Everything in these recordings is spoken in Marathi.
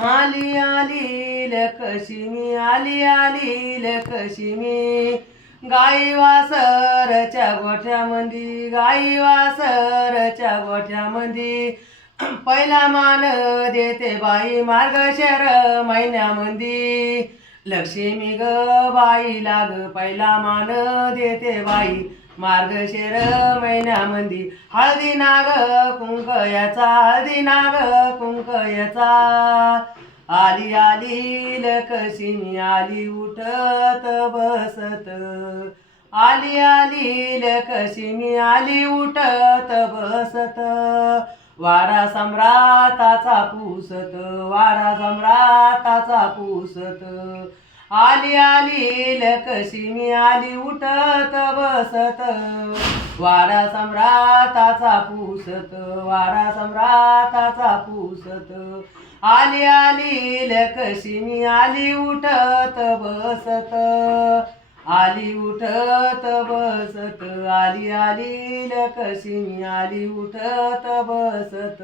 आली आली लक्ष्मी आली आली लक्ष्मी गाई वासरच्या गोठ्यामंदी गाई वासरच्या गोठ्यामंदी पहिला मान देते बाई मार्गशीर महिन्यामंदी लक्ष्मी ग बाई लाग पहिला मान देते बाई मार्गशीर महिन्यामंदी हळदी नाग कुंकयाचा हळदी नाग कुंकयाचा आली आली लक्ष्मी आली उठत बसत आली आली लक्ष्मी आली उठत बसत वाडा सम्राटाचा पुसत वाडा सम्राटाचा पुसत आली आली लक्ष्मी आली उठत बसत वाडा सम्राटाचा पुसत वाडा सम्राटाचा पुसत आली आली लक्ष्मी आली उठत बसत आली उठत बसत आली आली लक्ष्मी आली उठत बसत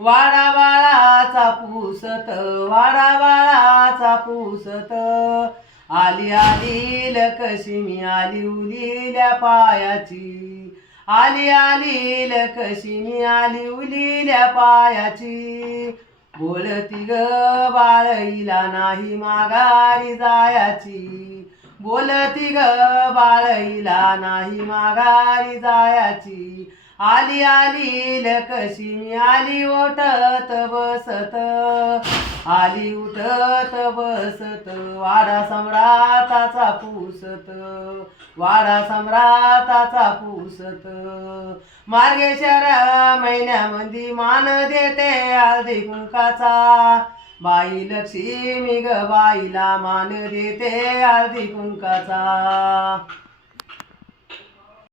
वाडा बाळाचा पुसत वाडा बाळाचा पुसत आली आली लक्ष्मी आली उलिल्या पायाची आली आली लक्ष्मी आली उलिल्या पायाची बोलती ग बाळईला नाही माघारी जायाची बोलती ग बाळईला नाही माघारी जायाची आली आली लक्ष्मी आली उठत बसत आली उठत बसत वाडा सम्राटाचा पुसत वाडा सम्राटाचा पुसत मार्गशीर महिन्यामंदी मान देते हळदी कुंकाचा बाई लक्ष्मी ग बाईला मान देते हळदी कुंकाचा।